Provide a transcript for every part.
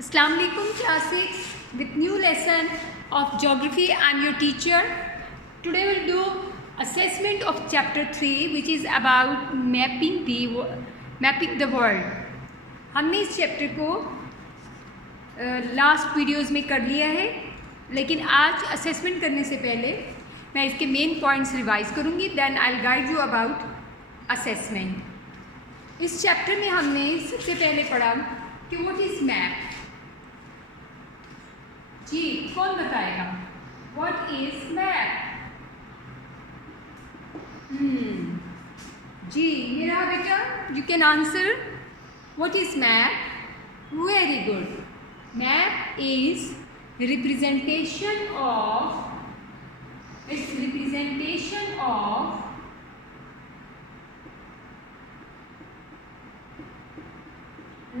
Assalamu alaikum class 6 with new lesson of geography. I am your teacher. Today we will do assessment of chapter 3 which is about mapping the world. हमने इस chapter को last videos में कर लिया है, लेकिन आज assessment करने से पहले मैं इसके मेन पॉइंट्स रिवाइज करूँगी, then I will guide you about assessment. इस चैप्टर में हमने सबसे पहले पढ़ा कि व्हाट इज़ मैप। जी कौन बताएगा व्हाट इज़ मैप? जी मेरा बेटा, you can answer what is map. Very good. Map is representation of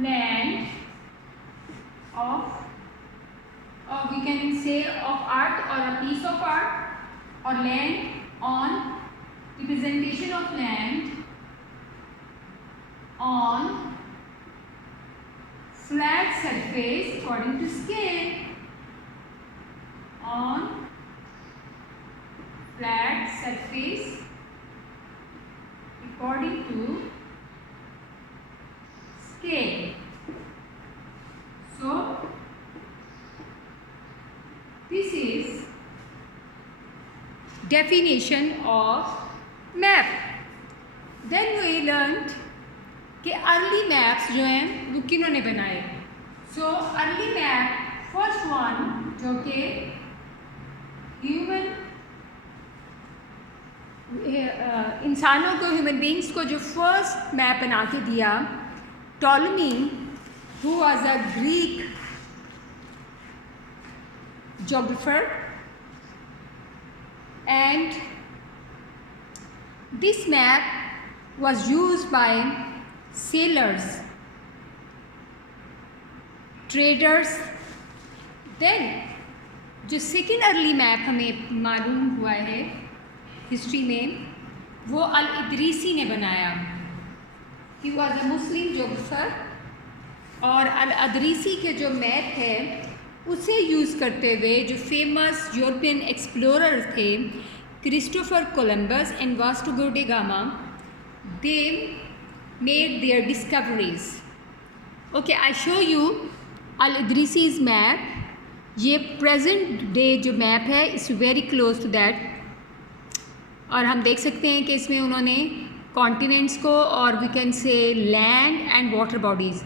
land of we can say of earth or a piece of earth or land on representation of land on flat surface according to scale, on flat surface according to scale. So this is definition of map. Then we learned कि early maps जो हैं वो किन्होंने बनाए। So early map, first one जो कि human इंसानों को, human beings को जो फर्स्ट मैप बना के दिया, Ptolemy who was a Greek geographer, and this map was used by sailors, traders. Then जो सेकेंड अर्ली मैप हमें मालूम हुआ है हिस्ट्री में, वो अल इदरीसी ने बनाया। He was a Muslim geographer, और अल इदरीसी के जो मैप है उसे यूज़ करते हुए जो फेमस यूरोपियन एक्सप्लोरर थे Christopher Columbus and Vasco da Gama, they made their discoveries. Okay, I show you Al Idrisi's map. ये प्रेजेंट डे जो मैप है it's very close to that, और हम देख सकते हैं कि इसमें उन्होंने कॉन्टिनेंट्स को और we can say land and water bodies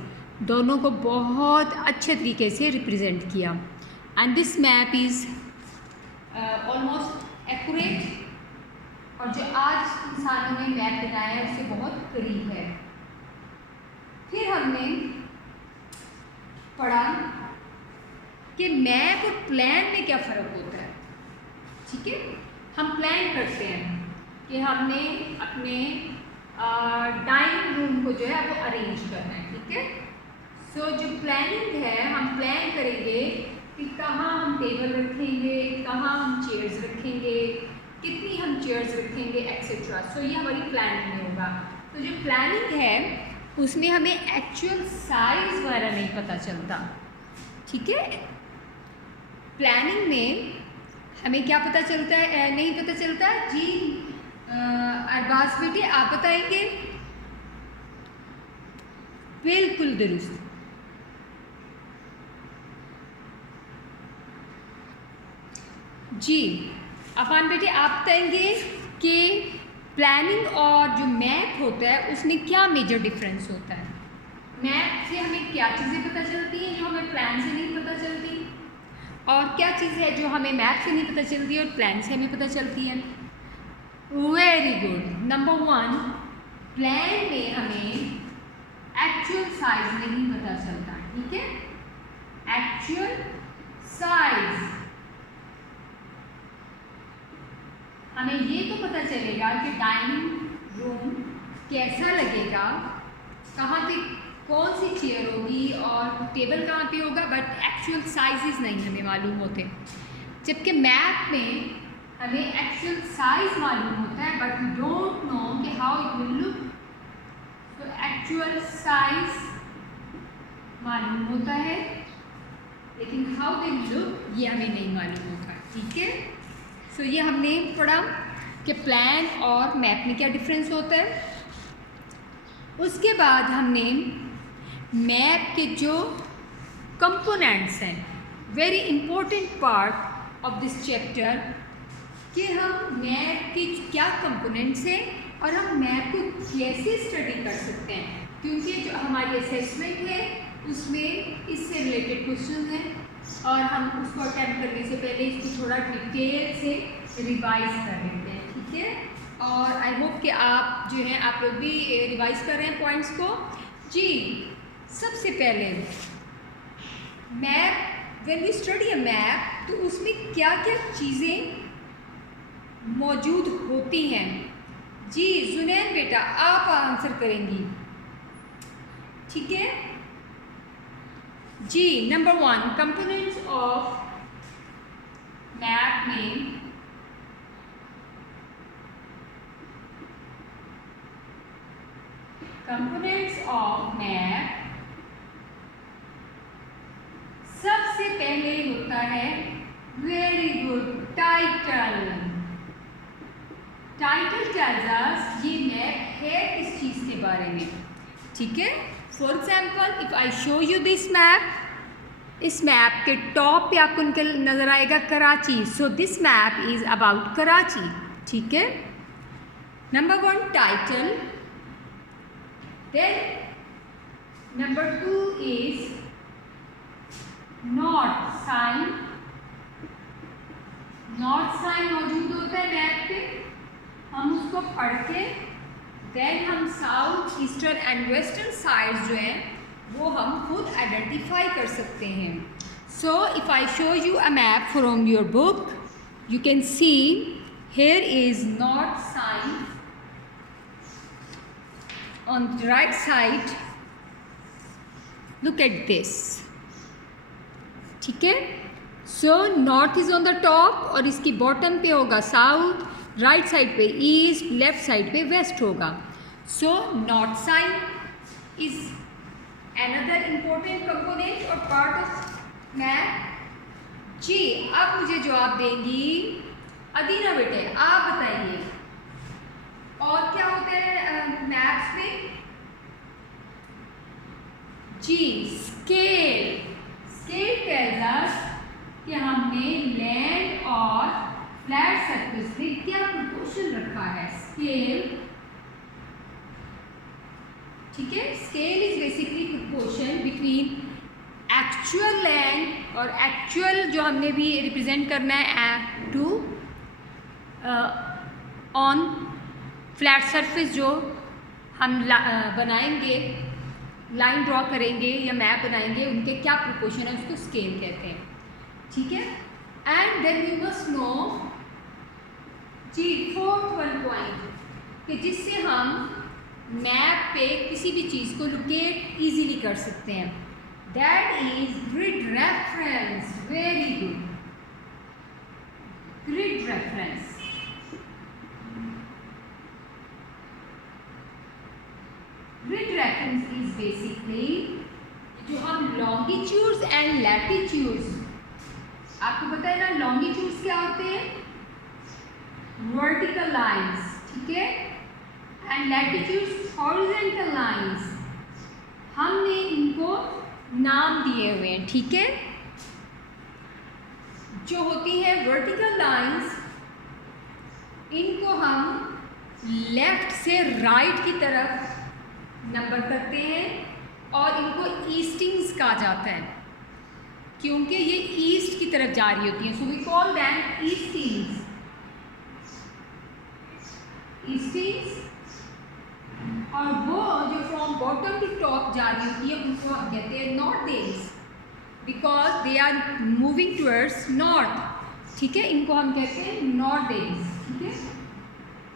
दोनों को बहुत अच्छे तरीके से रिप्रेजेंट किया। And this map is almost accurate, और जो आज इंसानों ने मैप बनाया है उससे बहुत करीब है। फिर हमने पढ़ा कि मैप और प्लान में क्या फ़र्क होता है। ठीक है, हम प्लान करते हैं कि हमने अपने डाइनिंग रूम को जो है वो अरेंज करना है। ठीक है, सो जो प्लानिंग है, हम प्लान करेंगे कि कहाँ हम टेबल रखेंगे, कहाँ हम चेयर्स रखेंगे, कितनी हम चेयर्स रखेंगे, एक्सेट्रा। सो ये हमारी प्लानिंग में होगा। तो जो प्लानिंग है उसमें हमें एक्चुअल साइज़ वगैरह नहीं पता चलता। ठीक है, प्लानिंग में हमें क्या पता चलता है, नहीं पता चलता। जी अरबाज बेटे आप बताएंगे। बिल्कुल दुरुस्त। जी अफान बेटे आप बताएंगे कि प्लानिंग और जो मैप होता है उसमें क्या मेजर डिफरेंस होता है। मैप से हमें क्या चीज़ें पता चलती हैं जो हमें प्लान से नहीं पता चलती, और क्या चीज़ है जो हमें मैप से नहीं पता चलती और प्लान से हमें पता चलती है। Very good. Number one, plan में हमें एक्चुअल साइज नहीं पता चलता। ठीक है, एक्चुअल साइज हमें ये तो पता चलेगा कि डाइनिंग रूम कैसा लगेगा, कहाँ पे कौन सी चेयर होगी और टेबल कहाँ पे होगा, बट एक्चुअल साइजेस नहीं हमें मालूम होते। जबकि मैप में हमें एक्चुअल साइज मालूम होता है, बट वी डोंट नो कि हाउ इट विल लुक। तो एक्चुअल साइज मालूम होता है लेकिन हाउ दे लुक ये हमें नहीं मालूम होगा, ठीक है। सो ये हमने पढ़ा कि प्लान और मैप में क्या डिफरेंस होता है। उसके बाद हमने मैप के जो कंपोनेंट्स हैं, very important part of this chapter, कि हम मैप के क्या कंपोनेंट्स हैं और हम मैप को कैसे स्टडी कर सकते हैं, क्योंकि जो हमारी असेसमेंट है उसमें इससे रिलेटेड क्वेश्चन हैं और हम उसको अटैम्प्ट करने से पहले इसको थोड़ा डिटेल से रिवाइज कर लेते हैं, ठीक है। और आई होप कि आप जो हैं आप लोग भी रिवाइज कर रहे हैं पॉइंट्स को जी। सबसे पहले map, when we study a map तो उसमें क्या क्या चीज़ें मौजूद होती हैं जी। जुनैन बेटा आप आंसर करेंगी, ठीक है जी। नंबर 1 कंपोनेंट्स ऑफ मैप में सबसे पहले होता है very good title. Title tells us ये मैप है किस चीज़ के बारे में, ठीक है। For example if I show you this map, इस मैप के टॉप पे आपको नजर आएगा Karachi, so this map is about Karachi, ठीक है। Number 1 title, then number 2 is north sign. North sign मौजूद होता है मैप पे, हम उसको पढ़ के देन हम south eastern and western sides जो हैं वो हम खुद आइडेंटिफाई कर सकते हैं। So if I show you a map from your book, you can see here is north sign on the right side, look at this, ठीक है। So north is on the top और इसकी bottom पे होगा south, right side पे east, left side पे west होगा। So north sign is another important component और पार्ट ऑफ मैप जी। अब मुझे जवाब देंगी अदीना बेटे, आप बताइए और क्या होता है मैप्स में जी। स्केल, स्केल टेल्स अस कि हमने लैंड और फ्लैट सरफेस में क्या प्रोपोर्शन रखा है। स्केल, ठीक है। Scale is basically proportion between actual land और एक्चुअल जो हमने भी रिप्रेजेंट करना है टू ऑन फ्लैट सरफेस जो हम बनाएंगे, लाइन ड्रॉ करेंगे या मैप बनाएंगे, उनके क्या प्रोपोर्शन है उसको स्केल कहते हैं, ठीक है। And then we must know ji 4th point कि जिससे हम मैप पे किसी भी चीज़ को लोकेट इजीली कर सकते हैं, that is grid reference. Very good, grid reference. Grid reference is basically जो हम लॉन्गिट्यूड्स एंड लैटिट्यूड्स, आपको पता है ना लॉन्गिट्यूड्स क्या होते हैं, वर्टिकल लाइंस, ठीक है, एंड लैटिट्यूड्स हॉरिजॉन्टल लाइंस। हमने इनको नाम दिए हुए हैं, ठीक है। जो होती है वर्टिकल लाइंस, इनको हम लेफ्ट से राइट की तरफ नंबर करते हैं और इनको ईस्टिंग्स कहा जाता है क्योंकि ये ईस्ट की तरफ जा रही होती हैं। So we call them eastings. Eastings, और वो जो फ्रॉम बॉटम टू टॉप जा रही होती है उनको हम कहते हैं northings, because they are moving towards north, ठीक है। इनको हम कहते हैं नॉर्थिंग्स, ठीक है।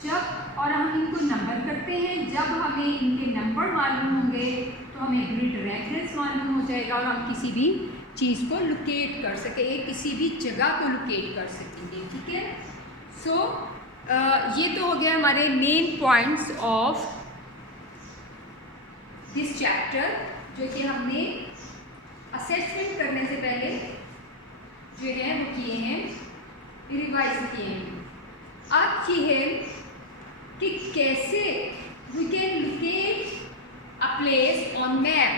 जब और हम इनको नंबर करते हैं, जब हमें इनके नंबर मालूम होंगे तो हमें ग्रिड रेफरेंस मालूम हो जाएगा और हम किसी भी चीज़ को लोकेट कर सकेंगे, किसी भी जगह को लोकेट कर सकेंगे, ठीक है। सो ये तो हो गया हमारे main points of this chapter जो कि हमने असेसमेंट करने से पहले जो है वो किए हैं, रिवाइज किए हैं। अब ये है कि कैसे we can locate a place on map.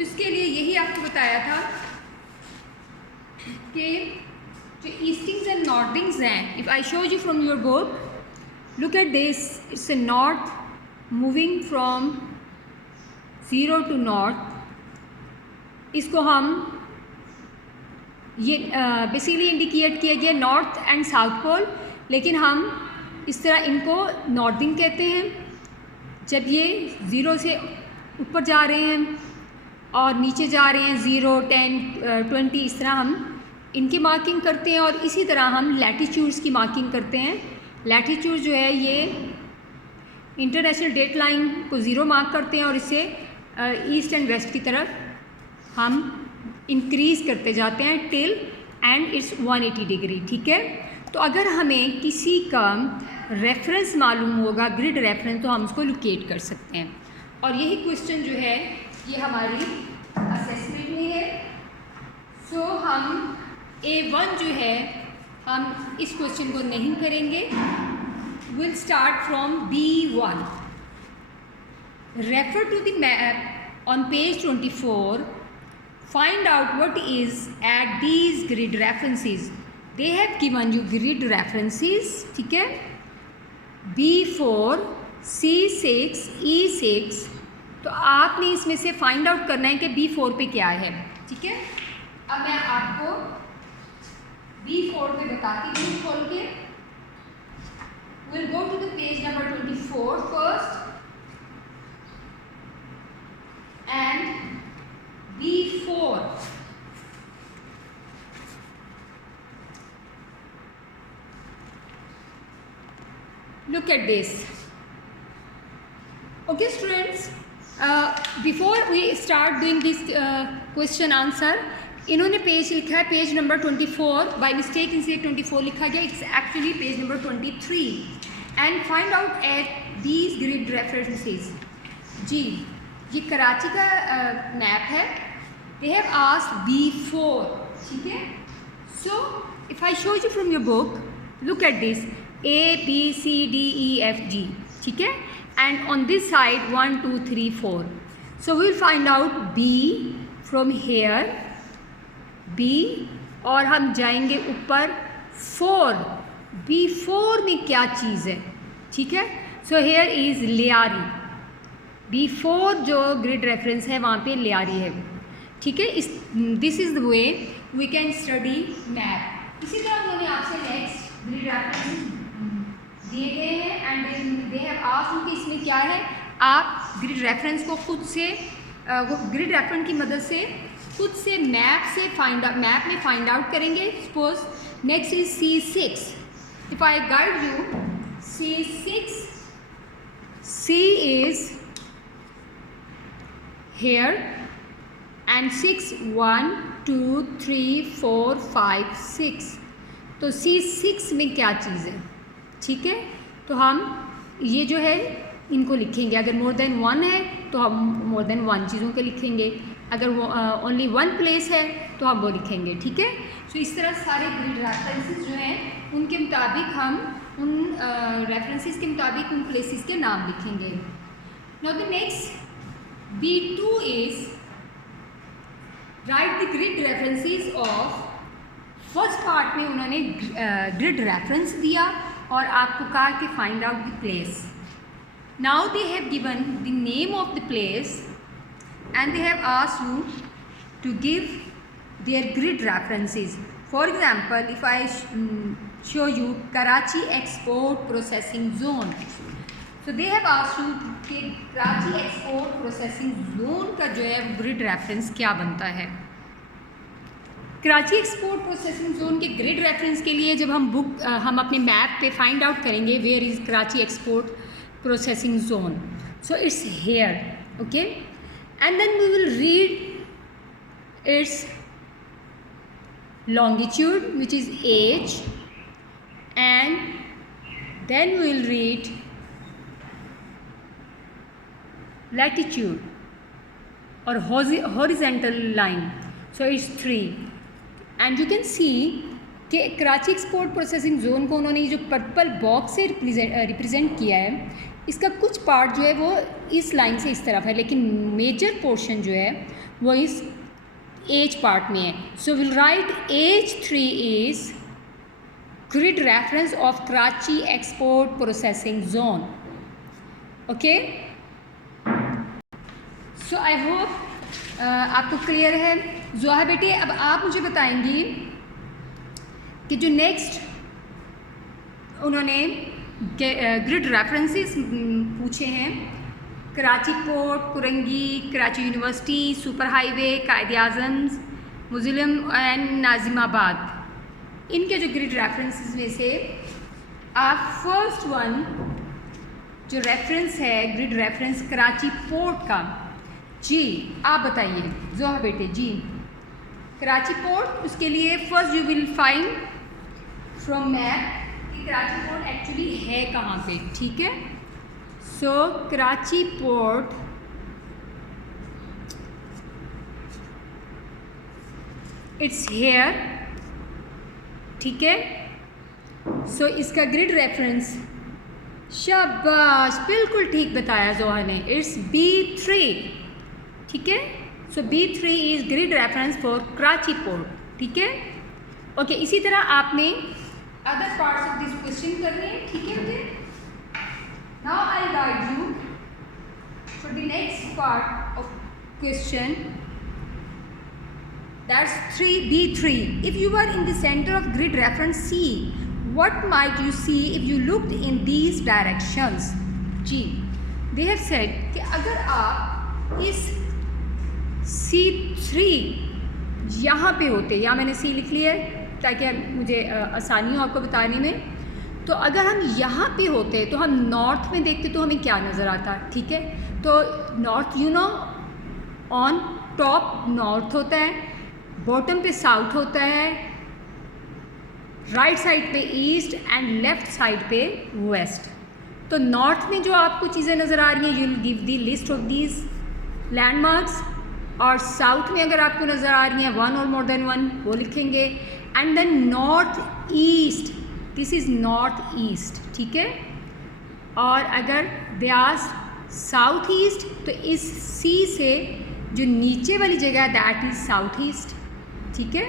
इसके लिए यही आपको बताया था कि जो ईस्टिंग्स एंड नॉर्थिंग्स हैं, if I show you from your book, look at this, it's a north moving from zero to north. इसको हम ये बेसिकली इंडिकेट किया गया नॉर्थ एंड साउथ पोल, लेकिन हम इस तरह इनको नॉर्थिंग कहते हैं जब ये ज़ीरो से ऊपर जा रहे हैं और नीचे जा रहे हैं 0, 10, 20, इस तरह हम इनकी मार्किंग करते हैं। और इसी तरह हम लैटीट्यूड्स की मार्किंग करते हैं। लैटीट्यूड जो है ये इंटरनेशनल डेट लाइन को 0 मार्क करते हैं और इससे ईस्ट एंड वेस्ट की तरफ हम इंक्रीज़ करते जाते हैं टिल एंड इट्स 180 डिग्री। ठीक है, तो अगर हमें किसी का रेफरेंस मालूम होगा, ग्रिड रेफरेंस, तो हम उसको लोकेट कर सकते हैं। और यही क्वेश्चन जो है ये हमारी असेसमेंट में है। सो हम A1 जो है हम इस क्वेश्चन को नहीं करेंगे। Will start from B1। Refer to the map on page 24. Find out what is at these grid references. They have given you grid references. ठीक है, B4, C6, E6। तो आपने इसमें से फाइंड आउट करना है कि B4 पे क्या है। ठीक है, अब मैं आपको B4 पे बताती हूँ खोल के। We'll go to the page number 24 first and B4. Look at this. Okay students, before we start doing this question answer, इन्होंने पेज लिखा है पेज नंबर 24, बाय मिस्टेक इनसे 24 लिखा गया, it's actually page number 23। And find out at these grid references. जी, ये कराची का map है। They have asked B4। ठीक है, so if I show you from your book, look at this, A, B, C, D, E, F, G। ठीक है, and on this side 1, 2, 3, 4। So we will find out B from here, B, और हम जाएंगे ऊपर 4। B4 में क्या चीज़ है। ठीक है, so here is Lyari. B4 जो ग्रिड रेफरेंस है वहाँ पे लियारी है। ठीक है, इस this is the way we can study map. इसी तरह उन्होंने आपसे नेक्स्ट ग्रिड रेफरेंस दिए गए हैं एंड दे हैव आस्क्ड कि इसमें क्या है। आप ग्रिड रेफरेंस को खुद से वो ग्रिड रेफरेंस की मदद से खुद से मैप में फाइंड आउट करेंगे। Suppose next is C6। If I guide you, C6, C is here and 6, 1, 2, 3, 4, 5, 6। तो C6 में क्या चीज़ है। ठीक है, तो हम ये जो है इनको लिखेंगे। अगर मोर देन 1 है तो हम मोर देन 1 चीज़ों के लिखेंगे। अगर वो ओनली 1 प्लेस है तो हम वो लिखेंगे। ठीक है, सो इस तरह सारे ग्रिड रेफरेंसेस जो हैं उनके मुताबिक हम उन रेफरेंसेस के मुताबिक उन प्लेसेस के नाम लिखेंगे। Now the next B2 is write the grid references of। First part में उन्होंने ग्रिड रेफरेंस दिया और आपको कहा कि find out the place. Now they have given the name of the place and they have asked you to give their grid references. For example, if I show you Karachi export processing zone, तो they have asked you कि Karachi export processing zone का जो है grid reference क्या बनता है। Karachi export processing zone के grid reference के लिए जब हम अपने मैप पे फाइंड आउट करेंगे where is Karachi export processing zone, so it's here. Okay, and then we will read its longitude which is H, and then we will read latitude or horizontal line, so it's 3, and you can सी कि Karachi export processing zone को उन्होंने जो purple box से represent किया है, इसका कुछ part जो है वो इस लाइन से इस तरफ है, लेकिन मेजर पोर्शन जो है वो इस एज पार्ट में है. So will write H3 is grid reference of Karachi export processing zone. Okay, so I hope आपको क्लियर है. जोहा बेटी, अब आप मुझे बताएंगी कि जो नेक्स्ट उन्होंने ग्रिड रेफरेंसेस पूछे हैं, Karachi port, Korangi, Karachi university, super highway, Quaid-e-Azam, मुज़लिम एंड नाज़िमाबाद, इनके जो ग्रिड रेफरेंसेस में से आप फर्स्ट वन जो रेफरेंस है ग्रिड रेफरेंस कराची पोर्ट का, जी आप बताइए जोहा बेटे. जी कराची पोर्ट, उसके लिए first you will find from map कि कराची पोर्ट एक्चुअली है कहाँ पे. ठीक है, सो कराची पोर्ट इट्स हेयर. ठीक है, सो इसका ग्रिड रेफरेंस, शाबाश, बिल्कुल ठीक बताया जोहा ने, इट्स B3. ठीक है, सो B3 is grid reference for Karachi port. ठीक है, ओके. इसी तरह आपने other parts of this question करने हैं. ठीक है बेटे, now I guide you for the next part of question, that's 3B3. If you are in the centre of grid reference C, what might you see if you looked in these directions? Ji, they have said कि अगर आप इस C3 यहाँ पे होते, यहाँ मैंने C लिख लिया है ताकि मुझे आसानी हो आपको बताने में, तो अगर हम यहाँ पे होते तो हम नॉर्थ में देखते तो हमें क्या नज़र आता. ठीक है, तो north, you know, on top north होता है, बॉटम पे साउथ होता है, राइट साइड पे ईस्ट एंड लेफ्ट साइड पे वेस्ट. तो नॉर्थ में जो आपको चीज़ें नज़र आ रही हैं, you will give the list of these landmarks, और साउथ में अगर आपको नज़र आ रही हैं वन और मोर देन वन, वो लिखेंगे. And then north east, this is north east. ठीक है, और अगर दे आर साउथ ईस्ट तो इस सी से जो नीचे वाली जगह है दैट इज़ साउथ ईस्ट. ठीक है,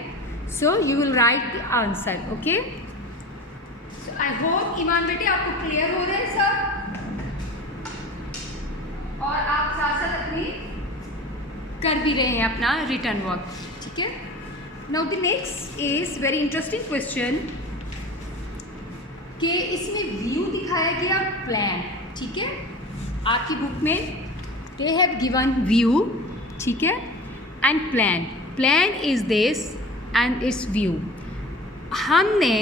so you will write the answer. okay, so I hope ईमान बेटे आपको क्लियर हो रहा है सब, और आप साथ साथ अपनी कर भी रहे हैं अपना रिटर्न वर्क. ठीक है, now the next is very interesting question कि इसमें व्यू दिखाया गया प्लान. ठीक है, आपकी बुक में दे हैव गिवन व्यू. ठीक है, and plan is this and it's view. हमने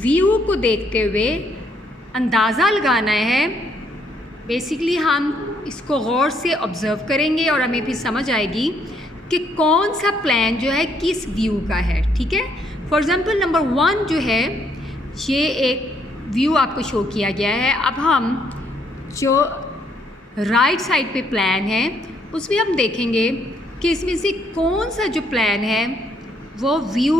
व्यू को देखते हुए अंदाज़ा लगाना है. बेसिकली हम इसको गौर से ऑब्ज़र्व करेंगे और हमें फिर समझ आएगी कि कौन सा प्लान जो है किस व्यू का है. ठीक है, फॉर एग्ज़ाम्पल नंबर 1 जो है, ये एक व्यू आपको शो किया गया है. अब हम जो राइट साइड पे प्लान है उसमें हम देखेंगे कि इसमें से कौन सा जो प्लान है वो व्यू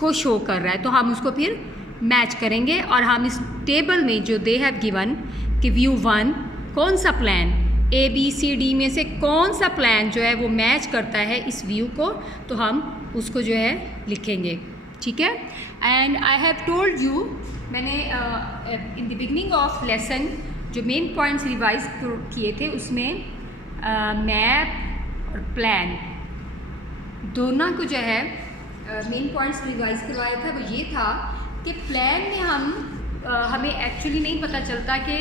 को शो कर रहा है. तो हम उसको फिर मैच करेंगे और हम इस टेबल में जो दे हैव गिवन कि व्यू 1 कौन सा प्लान ABCD में से कौन सा प्लान जो है वो मैच करता है इस व्यू को, तो हम उसको जो है लिखेंगे. ठीक है, and I have told you, मैंने in the beginning of lesson जो मेन पॉइंट्स रिवाइज किए थे उसमें मैप और प्लान दोनों को जो है मेन पॉइंट्स रिवाइज करवाया था. वो ये था कि प्लान में हमें एक्चुअली नहीं पता चलता कि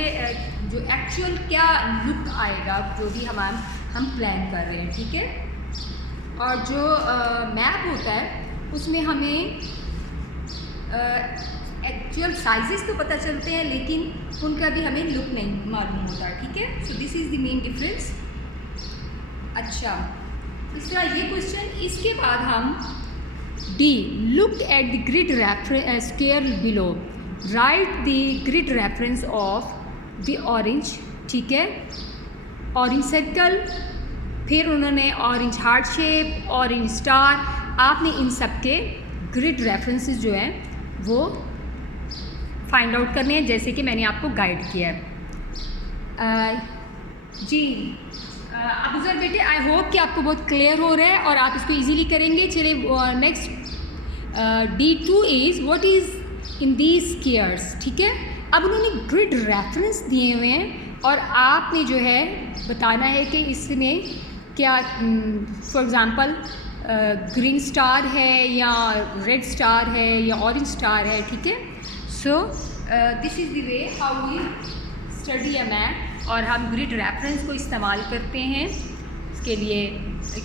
जो एक्चुअल क्या लुक आएगा जो भी हम प्लान कर रहे हैं. ठीक है, और जो मैप होता है उसमें हमें एक्चुअल साइजेस तो पता चलते हैं लेकिन उनका भी हमें लुक नहीं मालूम होता. ठीक है, so this is the main difference. अच्छा, इस तरह ये क्वेश्चन. इसके बाद हम D, looked at the grid scale below, write the grid reference of the orange. ठीक है, ऑरेंज सर्कल, फिर उन्होंने orange heart shape, orange star, आपने इन सब के ग्रिड रेफरेंसेस जो हैं वो फाइंड आउट करने हैं, जैसे कि मैंने आपको गाइड किया है। जी अबूज़र बेटे, आई होप कि आपको बहुत क्लियर हो रहा है और आप इसको इजीली करेंगे। चलिए next D2 is what is in these squares, ठीक है। अब उन्होंने ग्रिड रेफरेंस दिए हुए हैं और आपने जो है बताना है कि इसमें क्या फॉर एग्ज़ाम्पल ग्रीन स्टार है या रेड स्टार है या ऑरेंज स्टार है, ठीक है। So this is the way how we study a map, और हम ग्रिड रेफरेंस को इस्तेमाल करते हैं इसके लिए,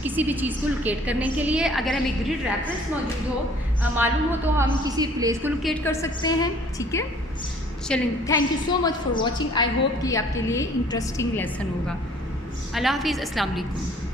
किसी भी चीज़ को लोकेट करने के लिए। अगर हमें ग्रिड रेफरेंस मौजूद हो, मालूम हो, तो हम किसी प्लेस को लोकेट कर सकते हैं, ठीक है। चलें, thank you so much for watching. I hope कि आपके लिए इंटरेस्टिंग लेसन होगा। अल्लाह हाफिज़, अस्सलाम वालेकुम।